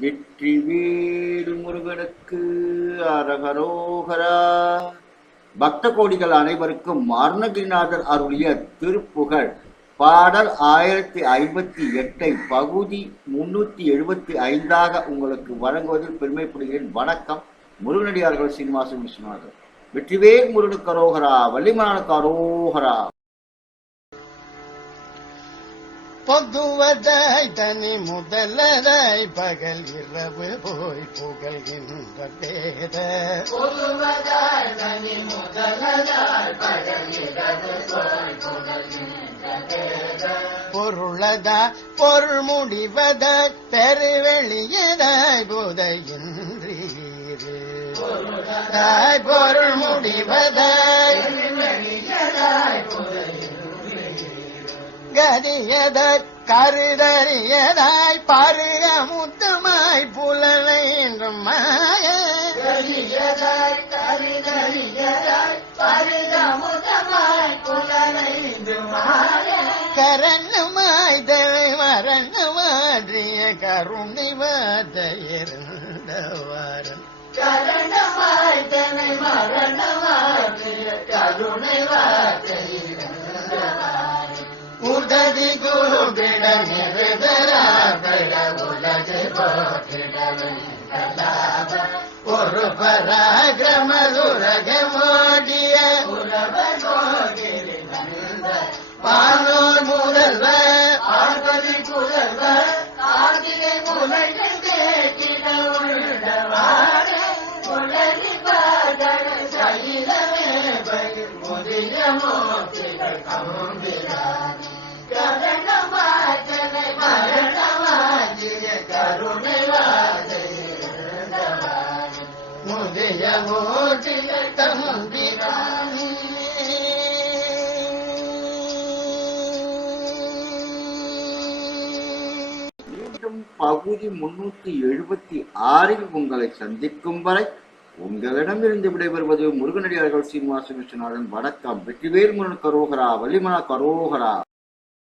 வெற்றிவேல் முருகனுக்கு அரகரோகரா. பக்த கோடிகள் அனைவருக்கும் அருணகிரிநாதர் அருளிய திருப்புகழ் பாடல் 1058 பகுதி 375 உங்களுக்கு வழங்குவதில் பெருமைப்படுகிறேன். வணக்கம். முருகனடியார்கள் சீனிவாசன் விஸ்வநாதன். வெற்றிவேல் முருகனுக்கு அரோகரா, வள்ளிமலானுக்கு அரோகரா. பொதுவதாய் தனி முதலதாய் பகல் இரவு போய் புகழ்கின்ற பேத பொதுவதாய் தனி முதலதாய் பகல் இரவு போய் புகழ்கின்ற பேத பொருளதா பொருள் முடிவதாய் பெருவெளியதாய் புதையின்றீரே பொருளதாய் பொருள் முடிவதாய் கதியதாய் கருதறியதாய் பருகமுத்தமாய் புலனை என்றும் மாய கதியதாய் கருதறியதாய் பருகமுத்தமாய் புலனை என்றும் மாய கரண்ணுமாய் தேவை மரணமாற்றிய கருணை வார்த்தையிருந்தவாரன் கரணமாய் தன்னை மரணமாற்றிய கருணை வார்த்தையிருந்தவாரன் உதவி குருபிட நிறுதராபட உலகு போற்றிடவன் ஒரு பராக்கிரம துரகமோடிய உறவர் கோகிரி வந்த பானோர் முதல்வர் ஆர்வதி புதல்வர் ஆகிரை முலைகள் கேட்டிட உள்ளவாட உலகி பாதன சைலமே பயிர் முதிய மோட்சிகள் கம்பிரானி கரணமாற்றனை மரணமாற்றிய கருணை வாதையிருந்தவானி முதிய மோட்சிகள் கம்பிரானி. மீண்டும் பகுதி 376 உங்களை சந்திக்கும் வரை உங்களிடமிருந்து விடைபெறுவது முருகனடியார்கள் சீனிவாசன் விஸ்வநாதன். வணக்கம். வெற்றிவேல் முருகனுக்கு அரோகரா, வள்ளிமலானுக்கு அரோகரா.